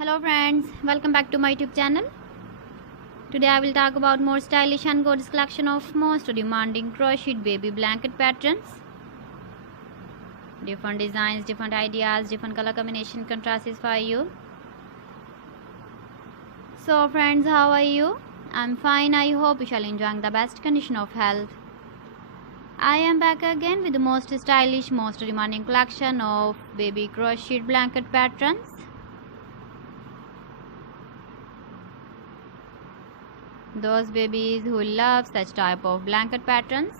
Hello friends, welcome back to my YouTube channel. Today I will talk about more stylish and gorgeous collection of most demanding crocheted baby blanket patterns. Different designs, different ideas, different color combination contrasts for you. So friends, how are you? I'm fine. I hope you shall enjoy the best condition of health. I am back again with the most stylish, most demanding collection of baby crocheted blanket patterns. Those babies who love such type of blanket patterns.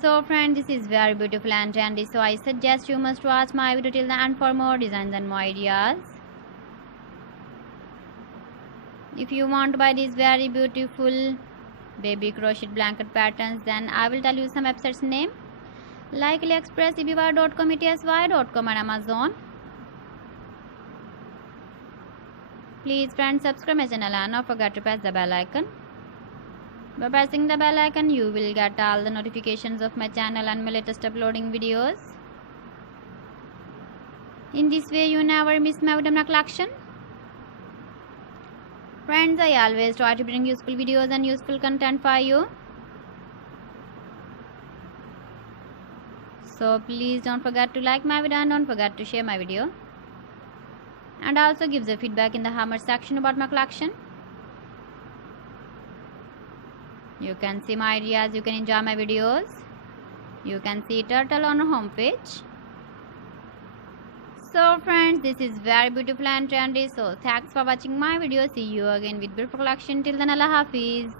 So friends, this is very beautiful and trendy, so I suggest you must watch my video till the end for more designs and more ideas. If you want to buy these very beautiful baby crocheted blanket patterns, then I will tell you some websites name like AliExpress, eBay.com, ETSY.com and Amazon. Please friends, subscribe my channel and don't forget to press the bell icon. By pressing the bell icon, you will get all the notifications of my channel and my latest uploading videos. In this way, you never miss my video collection. Friends, I always try to bring useful videos and useful content for you. So please don't forget to like my video and don't forget to share my video. And also give the feedback in the comment section about my collection. You can see my ideas, you can enjoy my videos. You can see turtle on our home page. So friends, this is very beautiful and trendy. So thanks for watching my video. See you again with beautiful collection. Till then, Allah Hafiz.